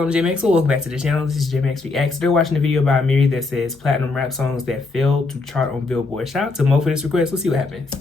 y'all, I'm J Maxwell. Welcome back to the channel. This is J Max Reacts. They're watching a video by Amiri that says platinum rap songs that failed to chart on Billboard. Shout out to Mo for this request. Let's see what happens.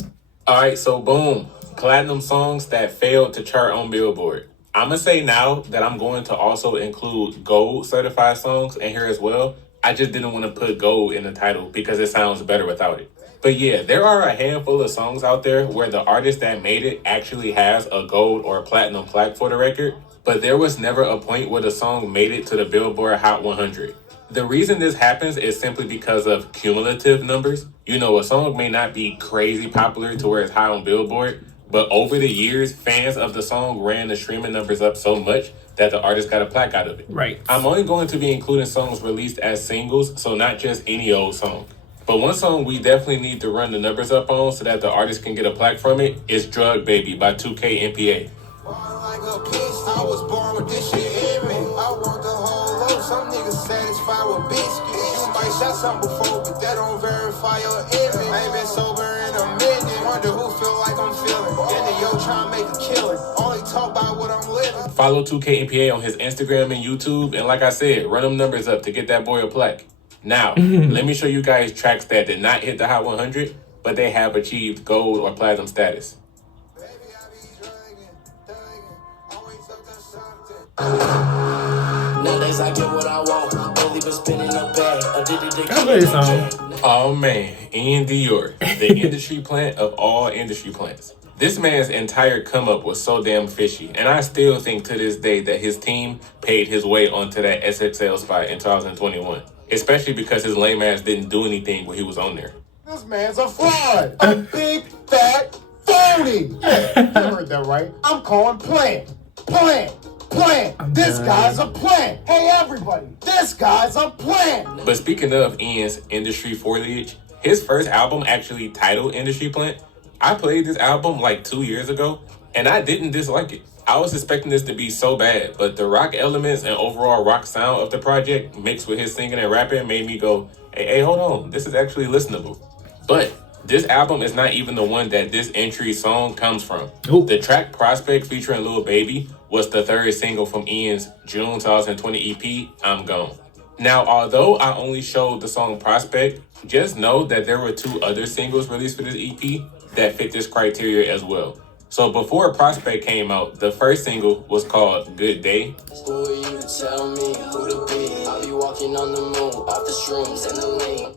All right, so boom. Platinum songs that failed to chart on Billboard. I'm going to say now that I'm going to also include gold certified songs in here as well. I just didn't want to put gold in the title because it sounds better without it. But yeah, there are a handful of songs out there where the artist that made it actually has a gold or platinum plaque for the record, but there was never a point where the song made it to the Billboard Hot 100. The reason this happens is simply because of cumulative numbers. You know, a song may not be crazy popular to where it's high on Billboard, but over the years, fans of the song ran the streaming numbers up so much that the artist got a plaque out of it. Right. I'm only going to be including songs released as singles, so not just any old song. But one song we definitely need to run the numbers up on so that the artist can get a plaque from it is Drug Baby by 2K MPA. I was born with this shit in me. I want the whole loaf. Some niggas satisfied with biscuits. You might shot something before, but that don't verify your image. I ain't been sober in a minute. Wonder who feel like I'm feeling. Then yo trying to make a killing. Only talk about what I'm living. Follow 2K MPA on his Instagram and YouTube. And like I said, run them numbers up to get that boy a plaque. Now, let me show you guys tracks that did not hit the Hot 100, but they have achieved gold or platinum status. Nowadays I get what I want. Only been spinning a bag. I love this song. Oh man, Ian Dior, the industry plant of all industry plants. This man's entire come up was so damn fishy, and I still think to this day that his team paid his way onto that SXL spot in 2021. Especially because his lame ass didn't do anything when he was on there. This man's a fraud. A big, fat phony. Yeah, you heard that right. I'm calling plant. Plant. This guy's a plant. Hey, everybody. This guy's a plant. But speaking of Ian's industry foliage, his first album actually titled Industry Plant. I played this album like 2 years ago, and I didn't dislike it. I was expecting this to be so bad, but the rock elements and overall rock sound of the project mixed with his singing and rapping made me go, hey, hold on, this is actually listenable. But this album is not even the one that this entry song comes from. Ooh. The track Prospect featuring Lil Baby was the third single from Ian's June 2020 EP, I'm Gone. Now, although I only showed the song Prospect, just know that there were 2 other singles released for this EP that fit this criteria as well. So before Prospect came out, the first single was called Good Day.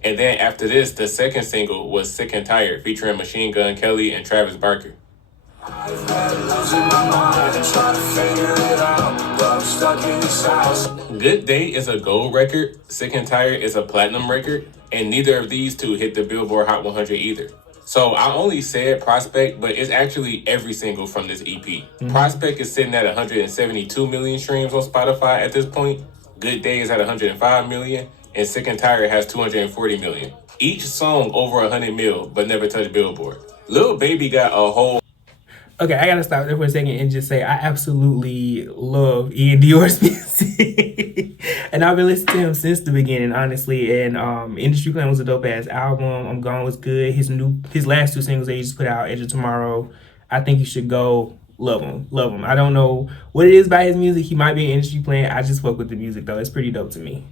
And then after this, the second single was Sick and Tired, featuring Machine Gun Kelly and Travis Barker. Good Day is a gold record, Sick and Tired is a platinum record, and neither of these two hit the Billboard Hot 100 either. So I only said Prospect, but it's actually every single from this EP. Prospect is sitting at 172 million streams on Spotify at this point. Good Day is at 105 million, and Sick and Tired has 240 million. Each song over 100 mil, but never touched Billboard. Lil Baby got a whole... Okay, I gotta stop there for a second and just say I absolutely love Ian Dior's music. And I've been listening to him since the beginning, honestly. And Industry Plant was a dope ass album. I'm Gone was good. His last 2 singles that he just put out, Edge of Tomorrow, I think you should go. Love him. I don't know what it is about his music. He might be an Industry Plant. I just fuck with the music though. It's pretty dope to me.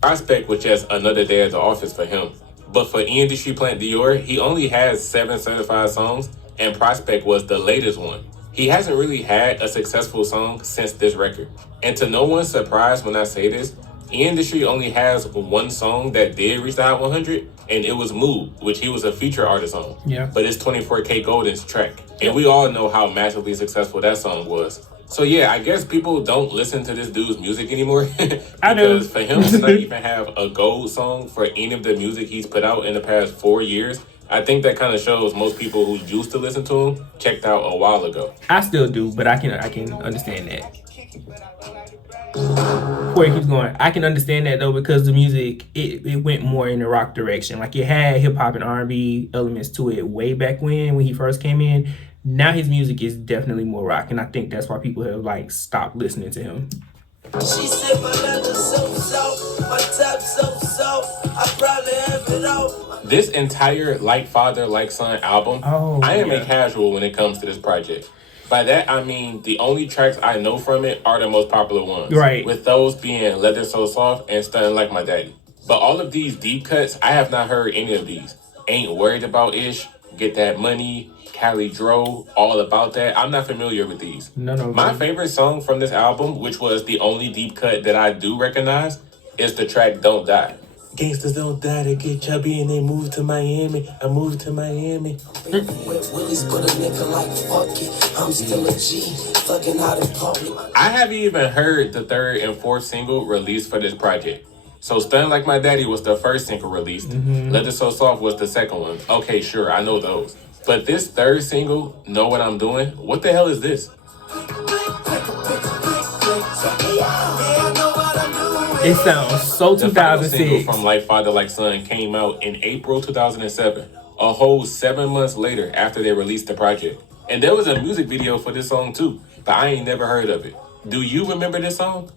Prospect was just another day at the office for him. But for Industry Plant Dior, he only has 7 certified songs, and Prospect was the latest one. He hasn't really had a successful song since this record. And to no one's surprise when I say this, Industry only has 1 song that did reach the Hot 100, and it was Mood, which he was a feature artist on. Yeah. But it's 24K Golden's track. And we all know how massively successful that song was. So yeah, I guess people don't listen to this dude's music anymore. Because for him to not even have a gold song for any of the music he's put out in the past 4 years, I think that kind of shows most people who used to listen to him checked out a while ago. I still do, but I can understand that. Before he keeps going, I can understand that though because the music it went more in the rock direction. Like it had hip hop and R&B elements to it way back when he first came in. Now his music is definitely more rock, and I think that's why people have like stopped listening to him. She said my leather so soft, my top so soft, I probably have it all. This entire Like Father, Like Son album, I am a casual when it comes to this project. By that, I mean the only tracks I know from it are the most popular ones. Right. With those being Leather So Soft and Stunning Like My Daddy. But all of these deep cuts, I have not heard any of these. Ain't Worried About Ish, Get That Money, Cali Dro, All About That. I'm not familiar with these. My favorite song from this album, which was the only deep cut that I do recognize, is the track Don't Die. Gangsters don't die, they get chubby and they move to Miami. I moved to Miami. I haven't even heard the third and fourth single released for this project. So Stun Like My Daddy was the first single released. Leather So Soft was the second one. Okay, sure, I know those. But this third single, Know What I'm Doing, what the hell is this? It sounds so 2006. The final single from Like Father Like Son came out in April 2007, a whole 7 months later after they released the project. And there was a music video for this song too, but I ain't never heard of it. Do you remember this song?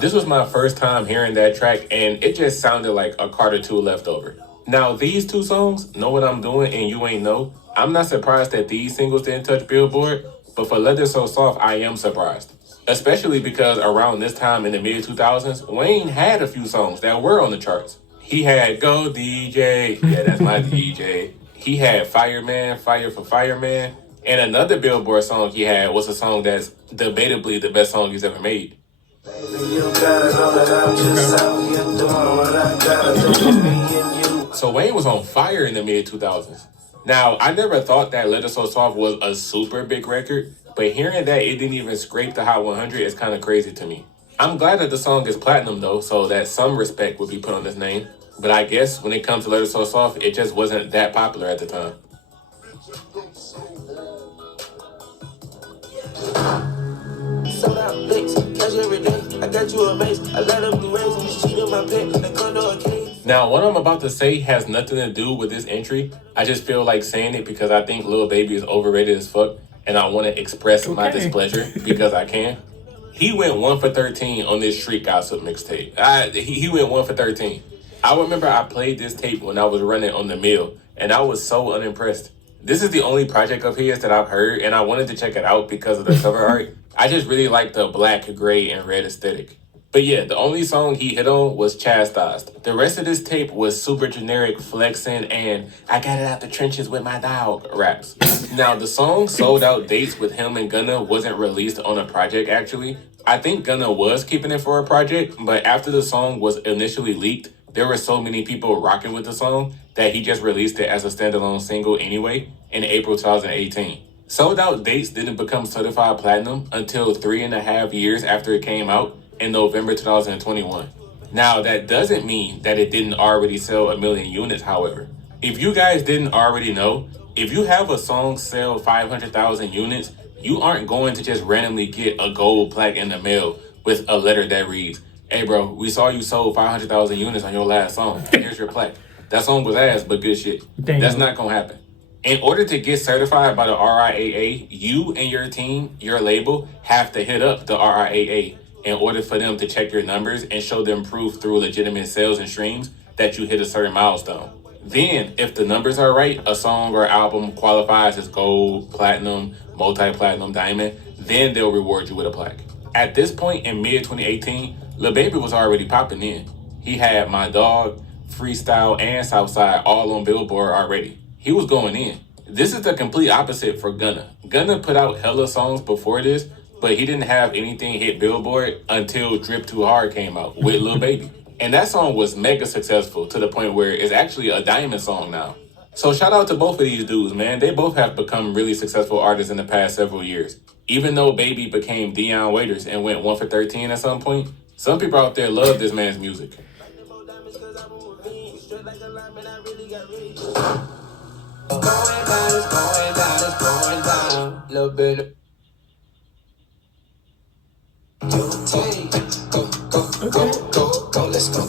This was my first time hearing that track, and it just sounded like a Carter 2 leftover. Now, these two songs, Know What I'm Doing and You Ain't Know, I'm not surprised that these singles didn't touch Billboard, but for Leather So Soft, I am surprised. Especially because around this time in the mid-2000s, Wayne had a few songs that were on the charts. He had Go DJ, yeah, that's my DJ. He had Fireman, Fire for Fireman, and another Billboard song he had was a song that's debatably the best song he's ever made. So Wayne was on fire in the mid-2000s. Now, I never thought that Leather So Soft was a super big record, but hearing that it didn't even scrape the Hot 100 is kind of crazy to me. I'm glad that the song is platinum though, so that some respect would be put on his name. But I guess when it comes to Leather So Soft, it just wasn't that popular at the time. Now, what I'm about to say has nothing to do with this entry. I just feel like saying it because I think Lil Baby is overrated as fuck, and I want to express my displeasure because I can. He went 1 for 13 on this Street Gossip mixtape. He went 1 for 13. I remember I played this tape when I was running on the mill, and I was so unimpressed. This is the only project of his that I've heard, and I wanted to check it out because of the cover art. I just really like the black, gray, and red aesthetic. But yeah, the only song he hit on was Chastised. The rest of this tape was super generic flexing and I got it out the trenches with my dog raps. Now, the song Sold Out Dates with him and Gunna wasn't released on a project actually. I think Gunna was keeping it for a project, but after the song was initially leaked, there were so many people rocking with the song that he just released it as a standalone single anyway in April 2018. Sold Out Dates didn't become certified platinum until 3.5 years after it came out in November 2021. Now, that doesn't mean that it didn't already sell 1 million units, however. If you guys didn't already know, if you have a song sell 500,000 units, you aren't going to just randomly get a gold plaque in the mail with a letter that reads, "Hey bro, we saw you sold 500,000 units on your last song. Here's your plaque." That song was ass, but good shit. That's not gonna happen. In order to get certified by the RIAA, you and your team, your label, have to hit up the RIAA in order for them to check your numbers and show them proof through legitimate sales and streams that you hit a certain milestone. Then, if the numbers are right, a song or album qualifies as gold, platinum, multi-platinum, diamond, then they'll reward you with a plaque. At this point in mid-2018, Lil Baby was already popping in. He had My Dog, Freestyle, and Southside all on Billboard already. He was going in. This is the complete opposite for Gunna. Gunna put out hella songs before this, but he didn't have anything hit Billboard until Drip Too Hard came out with Lil Baby. And that song was mega successful to the point where it's actually a diamond song now. So shout out to both of these dudes, man. They both have become really successful artists in the past several years. Even though Baby became Dion Waiters and went 1 for 13 at some point, some people out there love this man's music. Little bit. Let's go.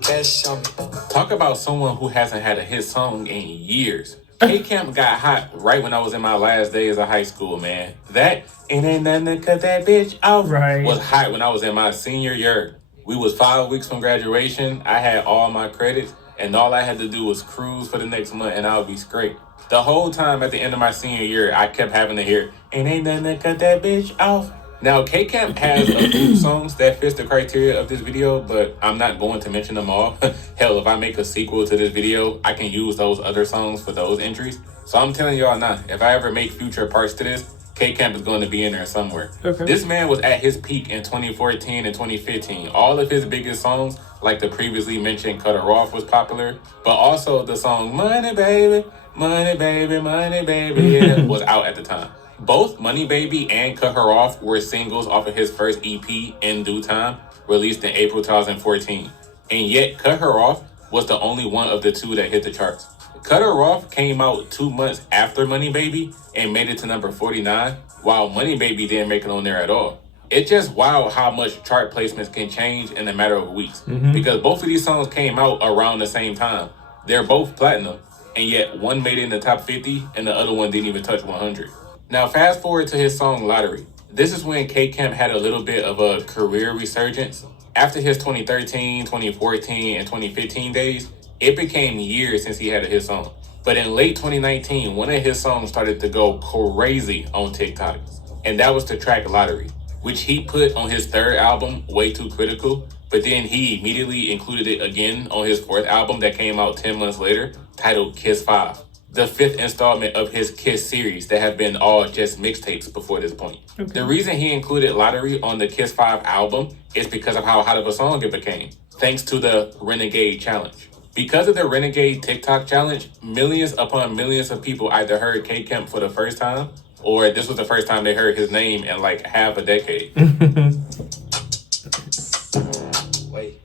Cash on me. Talk about someone who hasn't had a hit song in years. K-Camp got hot right when I was in my last days of high school, man. That "It Ain't Nothing to Cut That Bitch Off" was hot when I was in my senior year. We was 5 weeks from graduation. I had all my credits, and all I had to do was cruise for the next month, and I would be straight. The whole time at the end of my senior year, I kept having to hear, ain't nothing to cut that bitch off. Now, K-Camp has a few songs that fits the criteria of this video, but I'm not going to mention them all. Hell, if I make a sequel to this video, I can use those other songs for those entries. So I'm telling y'all now, if I ever make future parts to this, K-Camp is going to be in there somewhere. Okay. This man was at his peak in 2014 and 2015. All of his biggest songs, like the previously mentioned Cut Her Off, was popular, but also the song Money Baby, Money Baby, Money Baby, yeah, was out at the time. Both Money Baby and Cut Her Off were singles off of his first EP, In Due Time, released in April 2014. And yet, Cut Her Off was the only one of the two that hit the charts. Cut Her Off came out 2 months after Money Baby and made it to number 49, while Money Baby didn't make it on there at all. It's just wild how much chart placements can change in a matter of weeks. Because both of these songs came out around the same time. They're both platinum, and yet one made it in the top 50 and the other one didn't even touch 100. Now, fast forward to his song Lottery. This is when K-Camp had a little bit of a career resurgence. After his 2013, 2014, and 2015 days, it became years since he had a hit song. But in late 2019, one of his songs started to go crazy on TikTok. And that was the track Lottery, which he put on his third album, Way Too Critical. But then he immediately included it again on his fourth album that came out 10 months later, titled Kiss 5. The fifth installment of his Kiss series that have been all just mixtapes before this point. Okay. The reason he included Lottery on the Kiss 5 album is because of how hot of a song it became, thanks to the Renegade Challenge. Because of the Renegade TikTok Challenge, millions upon millions of people either heard K-Camp for the first time, or this was the first time they heard his name in like half a decade. Wait.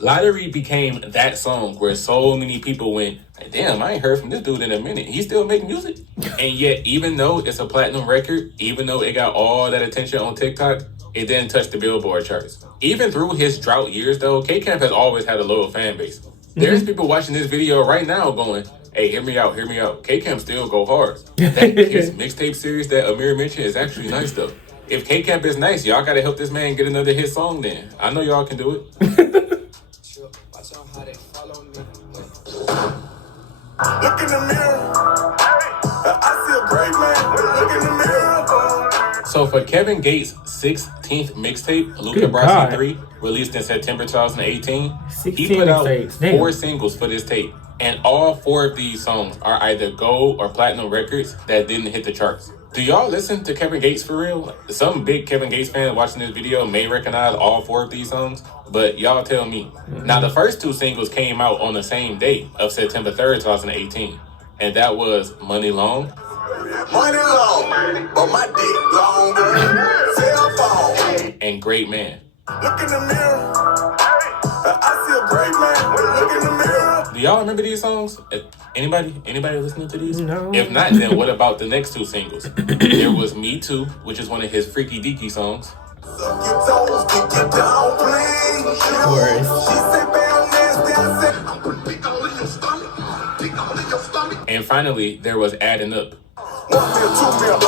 Lottery became that song where so many people went, damn, I ain't heard from this dude in a minute. He still make music? And yet, even though it's a platinum record, even though it got all that attention on TikTok, it didn't touch the Billboard charts. Even through his drought years, though, K-Camp has always had a loyal fan base. There's people watching this video right now going, hey, hear me out, hear me out. K-Camp still go hard. That his mixtape series that Amiri mentioned is actually nice, though. If K-Camp is nice, y'all gotta help this man get another hit song then. I know y'all can do it. Look in the mirror. I see a great man. Look in the mirror. So for Kevin Gates' 16th mixtape, Luca Brasi 3, released in September 2018, he put out 4 singles for this tape. And all 4 of these songs are either gold or platinum records that didn't hit the charts. Do y'all listen to Kevin Gates for real? Some big Kevin Gates fan watching this video may recognize all 4 of these songs, but y'all tell me. Now, the first 2 singles came out on the same day of September 3rd, 2018, and that was Money Long. Money long, but my dick longer. Cell phone. And Great Man. Look in the mirror. I see a great man. Look in the mirror. Do y'all remember these songs? Anybody listening to these? No. If not, then what about the next 2 singles? There was Me Too, which is one of his Freaky Deaky songs. Suck your toes, get your down, please. Of course. She said, "Bam, nasty." I said, I'm gonna pick all in your stomach. Pick all in your stomach. And finally, there was Adding Up. 1 mil, 2 mil.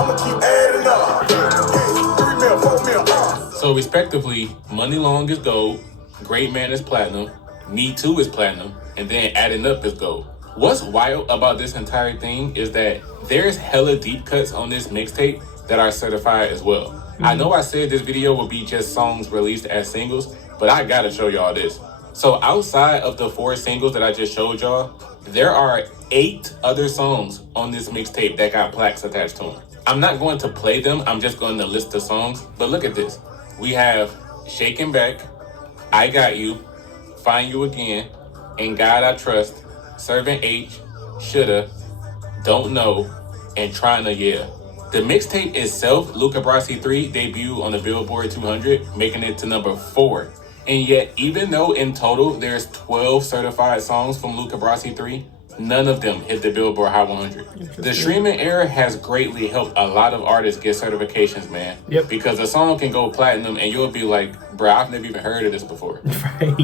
I'ma keep adding up. Hey, 3 mil, 4 mil. So respectively, Money Long is gold, Great Man is platinum, Me Too is platinum, and then Adding Up is gold. What's wild about this entire thing is that there's hella deep cuts on this mixtape that are certified as well. I know I said this video would be just songs released as singles, but I gotta show y'all this. So outside of the 4 singles that I just showed y'all, there are 8 other songs on this mixtape that got plaques attached to them. I'm not going to play them, I'm just going to list the songs, but look at this. We have Shaking Back, I Got You, Find You Again, In God I Trust, Servant H, Shoulda, Don't Know, and Tryna Yeah. The mixtape itself, Luca Brasi 3, debuted on the Billboard 200, making it to number 4. And yet, even though in total there's 12 certified songs from Luca Brasi 3, none of them hit the Billboard Hot 100. The streaming era has greatly helped a lot of artists get certifications, man. Yep. Because a song can go platinum and you'll be like, bruh, I've never even heard of this before. Right.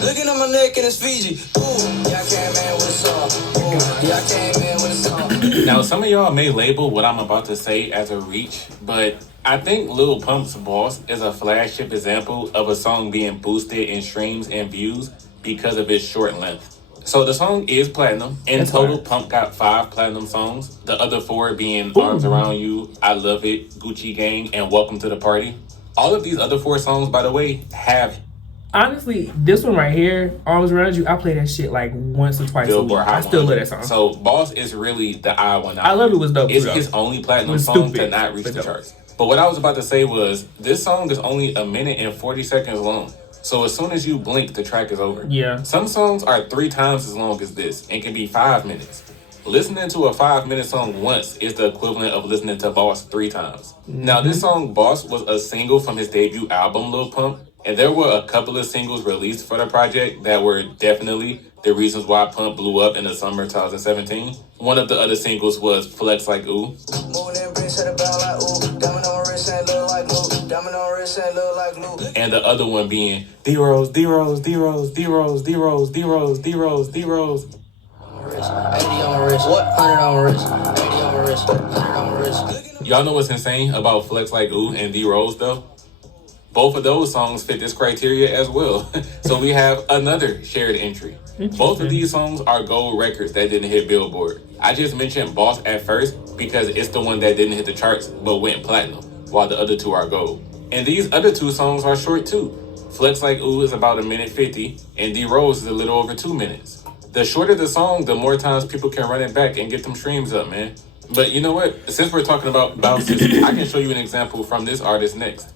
Looking at my neck and it's Fiji. Ooh, yeah, I came in with a song. Ooh, yeah, I came in with a song. Now, some of y'all may label what I'm about to say as a reach, but I think Lil Pump's Boss is a flagship example of a song being boosted in streams and views because of its short length. So the song is platinum. In That's total, hard. Pump got 5 platinum songs. The other 4 being Arms Around You, I Love It, Gucci Gang, and Welcome to the Party. All of these other 4 songs, by the way, have Honestly, this one right here, Arms Around You, I play that shit like once or twice a week. Billboard Hot I still love 100. that song. So Boss is really the odd one out. I Love It was dope It's too, though. his only platinum was song to stupid, not reach but the dope. charts. But what I was about to say was, this song is only a minute and 40 seconds long. So as soon as you blink, the track is over. Yeah. Some songs are 3 times as long as this and can be 5 minutes. Listening to a 5-minute song once is the equivalent of listening to Boss 3 times. Now, this song, Boss, was a single from his debut album, Lil Pump, and there were a couple of singles released for the project that were definitely the reasons why Pump blew up in the summer of 2017. One of the other singles was Flex Like Ooh. Moving that wrist, set a bell like ooh. Diamond on my wrist, ain't look like glue. Diamond on my wrist, ain't look like glue. And the other one being D-Rose, D-Rose, D-Rose, D-Rose, D-Rose, D-Rose, D-Rose, D-Rose. 80 on my wrist, what? 100 on my wrist. 80 on my wrist, 100 on my wrist. Y'all know what's insane about Flex Like Ooh and D-Rose though? Both of those songs fit this criteria as well. So we have another shared entry. Both of these songs are gold records that didn't hit Billboard. I just mentioned Boss at first because it's the one that didn't hit the charts but went platinum, while the other 2 are gold. And these other 2 songs are short too. Flex Like Ooh is about 1:50, and D-Rose is a little over 2 minutes. The shorter the song, the more times people can run it back and get them streams up, man. But you know what? Since we're talking about bounces, I can show you an example from this artist next.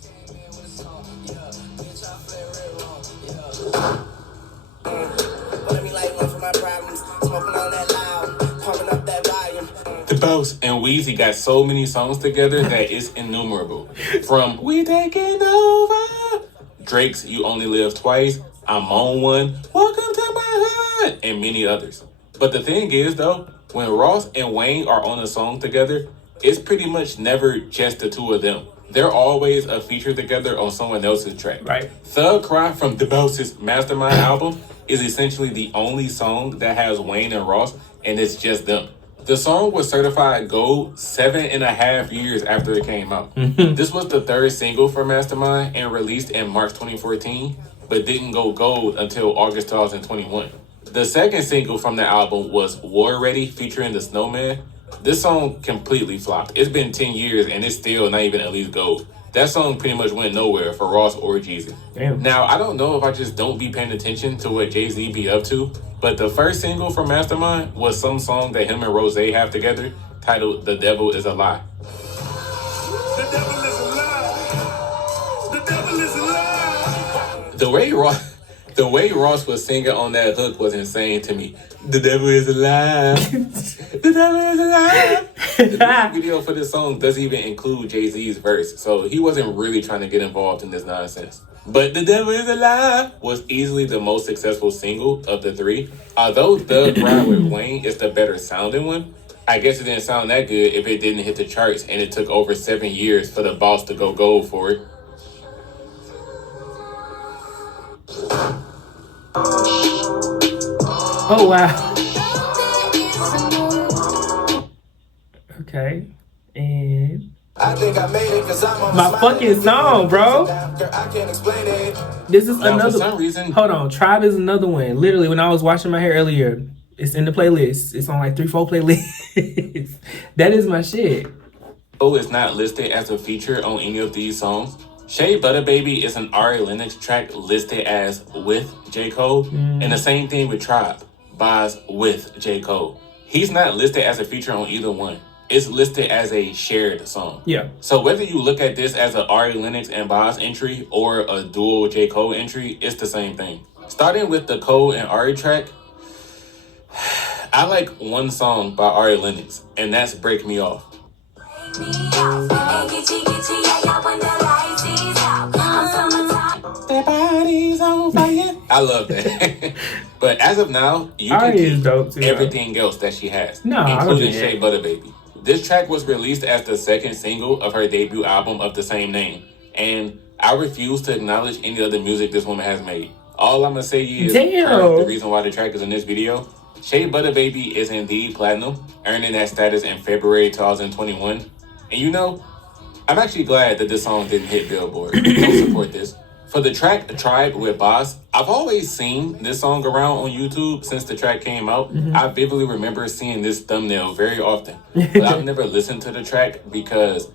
The Boss and Weezy got so many songs together that it's innumerable. From We Taking Over, Drake's You Only Live Twice, I'm On One, Welcome to My Hood, and many others. But the thing is though, when Ross and Wayne are on a song together, it's pretty much never just the 2 of them. They're always a feature together on someone else's track. Right. Thug Cry from The Boss's Mastermind album is essentially the only song that has Wayne and Ross, and it's just them. The song was certified gold 7.5 years after it came out. This was the 3rd single for Mastermind and released in March 2014, but didn't go gold until August 2021. The 2nd single from the album was War Ready featuring The Snowman. This song completely flopped. It's been 10 years and it's still not even at least gold. That song pretty much went nowhere for Ross or Jeezy. Damn. Now, I don't know if I just don't be paying attention to what Jay-Z be up to, but the first single from Mastermind was some song that him and Rose have together titled The Devil Is a Lie. The devil is a lie. The devil is a lie. The way Ross was singing on that hook was insane to me. The devil is alive. The devil is alive. The music video for this song doesn't even include Jay-Z's verse, so he wasn't really trying to get involved in this nonsense. But The Devil Is Alive was easily the most successful single of the 3. Although Thug Ride with Wayne is the better sounding one, I guess it didn't sound that good if it didn't hit the charts and it took over 7 years for the Boss to go gold for it. Oh, wow. Okay. And I think I made it cause I'm on my fucking song, bro. I can't explain it. This is Now, another. for some reason, Hold on. Tribe is another one. Literally, when I was washing my hair earlier, it's in the playlist. It's on like 3-4 playlists. That is my shit. Bo is not listed as a feature on any of these songs. Shea Butter Baby is an Ari Lennox track listed as with J. Cole. And the same thing with Tribe, Boz with J. Cole. He's not listed as a feature on either one. It's listed as a shared song. Yeah. So whether you look at this as an Ari Lennox and Boz entry or a dual J. Cole entry, it's the same thing. Starting with the Cole and Ari track, I like one song by Ari Lennox, and that's Break Me Off. Their bodies on fire. I love that. But as of now, you can Ari is keep dope too, everything else that she has, No, I including don't Shea think Butter Baby. This track was released as the second single of her debut album of the same name, and I refuse to acknowledge any other music this woman has made. All I'm gonna say is the reason why the track is in this video. Shea Butter Baby is indeed platinum, earning that status in February 2021. And you know, I'm actually glad that this song didn't hit Billboard. Don't support this. For the track Tribe with Boss, I've always seen this song around on YouTube since the track came out. I vividly remember seeing this thumbnail very often. But I've never listened to the track because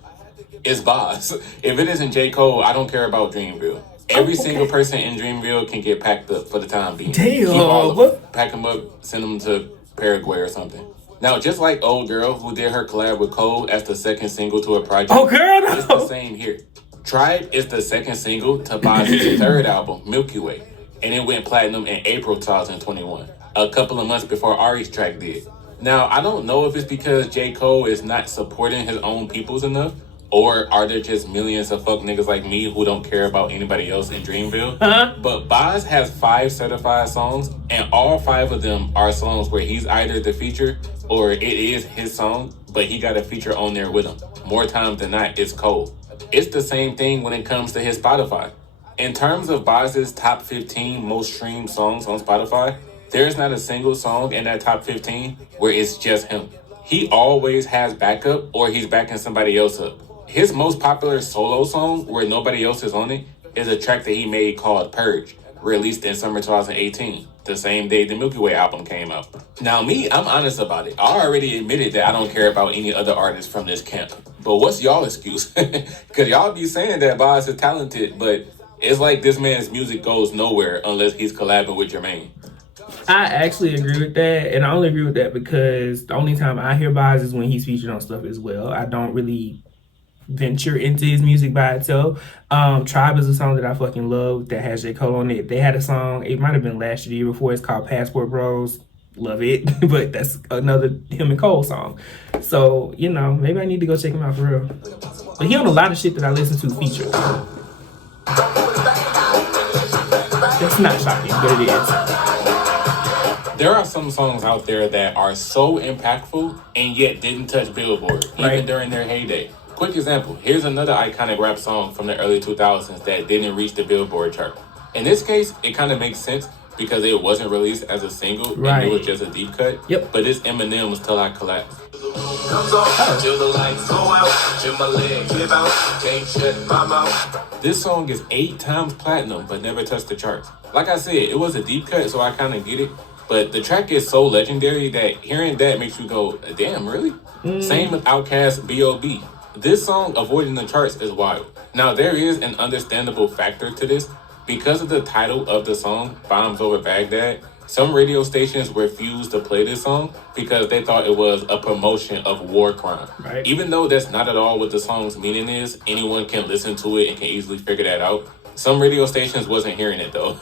it's Boss. If it isn't J. Cole, I don't care about Dreamville. Every single person in Dreamville can get packed up for the time being. Damn. Keep all of them. Pack them up, send them to Paraguay or something. Now, just like Old Girl, who did her collab with Cole as the second single to a project, Oh, girl, no. it's the same here. Tribe is the second single to Boss's third album, Milky Way, and it went platinum in April 2021, a couple of months before Ari's track did. Now, I don't know if it's because J. Cole is not supporting his own peoples enough, or are there just millions of fuck niggas like me who don't care about anybody else in Dreamville? But Boz has 5 certified songs, and all 5 of them are songs where he's either the feature or it is his song, but he got a feature on there with him. More times than not, it's Cole. It's the same thing when it comes to his Spotify. In terms of Boz's top 15 most streamed songs on Spotify, there's not a single song in that top 15 where it's just him. He always has backup or he's backing somebody else up. His most popular solo song, where nobody else is on it, is a track that he made called Purge, released in summer 2018, the same day the Milky Way album came out. Now me, I'm honest about it. I already admitted that I don't care about any other artists from this camp. But what's y'all excuse? Because y'all be saying that Boz is talented, but it's like this man's music goes nowhere unless he's collabing with Jermaine. I actually agree with that, and I only agree with that because the only time I hear Boz is when he's featured on stuff as well. I don't really venture into his music by itself. Tribe is a song that I fucking love that has J. Cole on it. They had a song, it might have been last year, the year before, it's called Passport Bros. Love it. But that's another him and Cole song. So, you know, maybe I need to go check him out for real. But he on a lot of shit that I listen to featured. That's not shocking, but it is. There are some songs out there that are so impactful and yet didn't touch Billboard, even during their heyday. Quick example, here's another iconic rap song from the early 2000s that didn't reach the Billboard chart. In this case, it kind of makes sense because it wasn't released as a single and it was just a deep cut. Yep. But it's Eminem's Till I Collapse. This song is 8 times platinum but never touched the charts. Like I said, it was a deep cut, so I kind of get it. But the track is so legendary that hearing that makes you go, damn, really? Same with Outkast B.O.B. This song avoiding the charts is wild. Now, there is an understandable factor to this. Because of the title of the song, Bombs Over Baghdad, some radio stations refused to play this song because they thought it was a promotion of war crime. Right. Even though that's not at all what the song's meaning is, anyone can listen to it and can easily figure that out. Some radio stations wasn't hearing it though.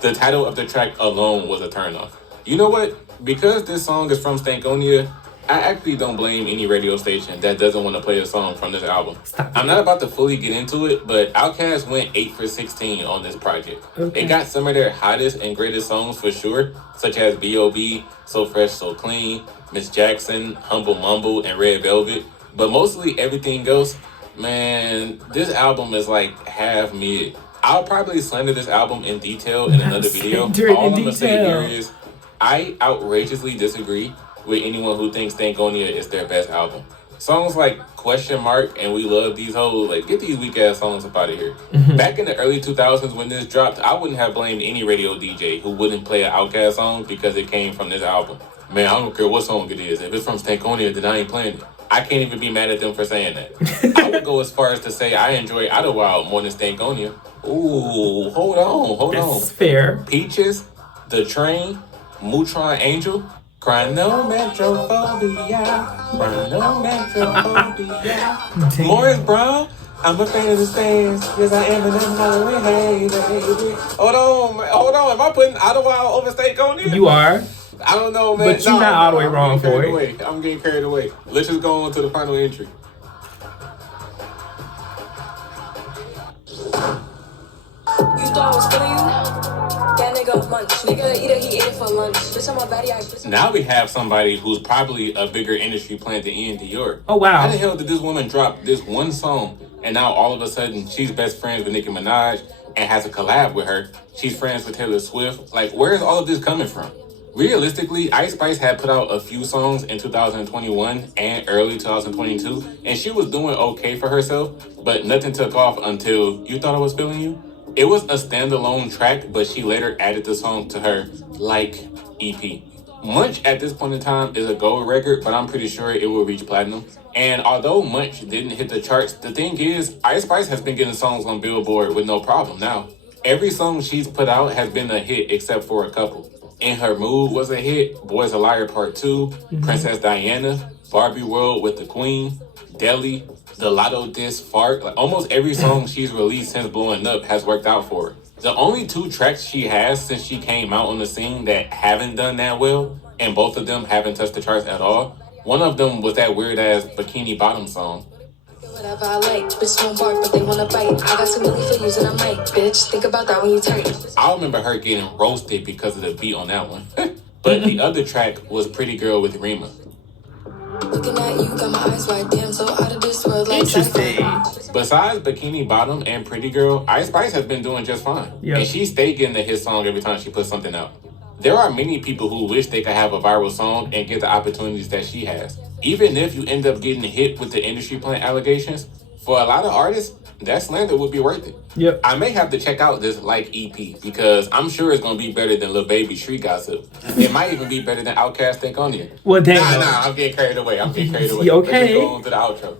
The title of the track alone was a turnoff. You know what? Because this song is from Stankonia, I actually don't blame any radio station that doesn't want to play a song from this album. I'm not about to fully get into it, but Outkast went 8 for 16 on this project. Okay. It got some of their hottest and greatest songs for sure, such as B.O.B., So Fresh, So Clean, Miss Jackson, Humble Mumble, and Red Velvet. But mostly everything else, man, this album is like half mid. I'll probably slander this album in detail in another video. All I'm going to say here is, I outrageously disagree with anyone who thinks Stankonia is their best album. Songs like Question Mark and We Love These Hoes, like, get these weak ass songs up out of here. Back in the early 2000s when this dropped, I wouldn't have blamed any radio DJ who wouldn't play an Outkast song because it came from this album. Man, I don't care what song it is. If it's from Stankonia, then I ain't playing it. I can't even be mad at them for saying that. I would go as far as to say I enjoy Idlewild more than Stankonia. Ooh, hold on. That's fair. Peaches, The Train, Mutron Angel, Crying No Metrophobia, Crying No Metrophobia. Morris Brown, I'm a fan of the stands. Yes, I am, and I'm not hey, baby. Hold on. Am I putting Idlewild over Stankonia? You are. I don't know, man. But you're not all the way wrong for it. I'm getting carried away. Let's just go on to the final entry. You thought I was feeling you? That nigga munch. Nigga, either he ate it for lunch. Just on my body, I put some... Now we have somebody who's probably a bigger industry plant than Ian Dior. Oh, wow. How the hell did this woman drop this one song and now all of a sudden she's best friends with Nicki Minaj and has a collab with her? She's friends with Taylor Swift. Like, where is all of this coming from? Realistically, Ice Spice had put out a few songs in 2021 and early 2022, and she was doing okay for herself, but nothing took off until You Thought I Was Feeling You. It was a standalone track, but she later added the song to her Like EP. Munch at this point in time is a gold record, but I'm pretty sure it will reach platinum. And although Munch didn't hit the charts, the thing is, Ice Spice has been getting songs on Billboard with no problem now. Every song she's put out has been a hit except for a couple. In Her Mood was a hit, Boy's a Liar Part 2, Princess Diana, Barbie World with the Queen, Deli, The Lotto Disc Fart. Like, almost every song she's released since blowing up has worked out for her. The only 2 tracks she has since she came out on the scene that haven't done that well, and both of them haven't touched the charts at all. One of them was that weird-ass Bikini Bottom song. Whatever I like, bitch won't bark, but they wanna bite. I got too many figures and I might, bitch. Think about that when you type. I remember her getting roasted because of the beat on that one. But the other track was Pretty Girl with Rima. Looking at you, got my eyes wide, damn, so out of this world. Like Interesting. Besides Bikini Bottom and Pretty Girl, Ice Spice has been doing just fine. Yep. And she stayed getting a hit song every time she puts something out. There are many people who wish they could have a viral song and get the opportunities that she has. Even if you end up getting hit with the industry plant allegations, for a lot of artists, that slander would be worth it. Yep. I may have to check out this Like EP because I'm sure it's going to be better than Lil Baby Street Gossip. It might even be better than Outkast Think Onion. Well, damn. Nah, I'm getting carried away. You okay? Let's go on to the outro.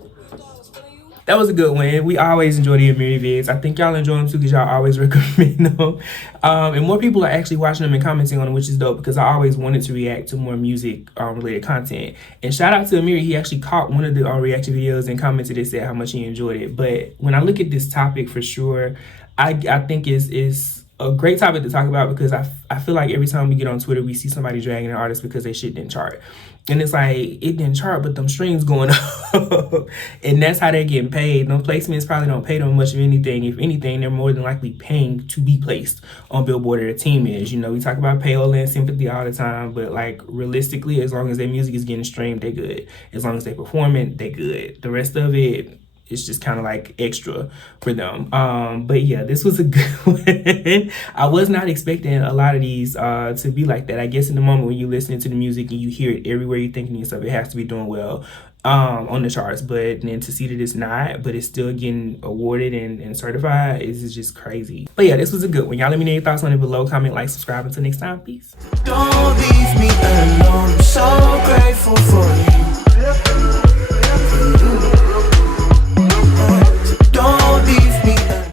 That was a good one. We always enjoy the Amiri vids. I think y'all enjoy them too because y'all always recommend them. And more people are actually watching them and commenting on them, which is dope because I always wanted to react to more music related content. And shout out to Amiri. He actually caught one of the reaction videos and commented and said how much he enjoyed it. But when I look at this topic for sure, I think it's a great topic to talk about because I feel like every time we get on Twitter, we see somebody dragging an artist because they shit didn't chart. And it's like, it didn't chart, but them streams going up. And that's how they're getting paid. No placements probably don't pay them much of anything. If anything, they're more than likely paying to be placed on Billboard or the team is. You know, we talk about payola and sympathy all the time, but like realistically, as long as their music is getting streamed, they good. As long as they performing, they good. The rest of it, it's just kind of like extra for them. But yeah, this was a good one. I was not expecting a lot of these to be like that. I guess in the moment when you're listening to the music and you hear it everywhere, you're thinking to yourself, it has to be doing well on the charts. But then to see that it's not, but it's still getting awarded and certified is just crazy. But yeah, this was a good one. Y'all let me know your thoughts on it below. Comment, like, subscribe. Until next time, peace. Don't leave me alone. I'm so grateful for you.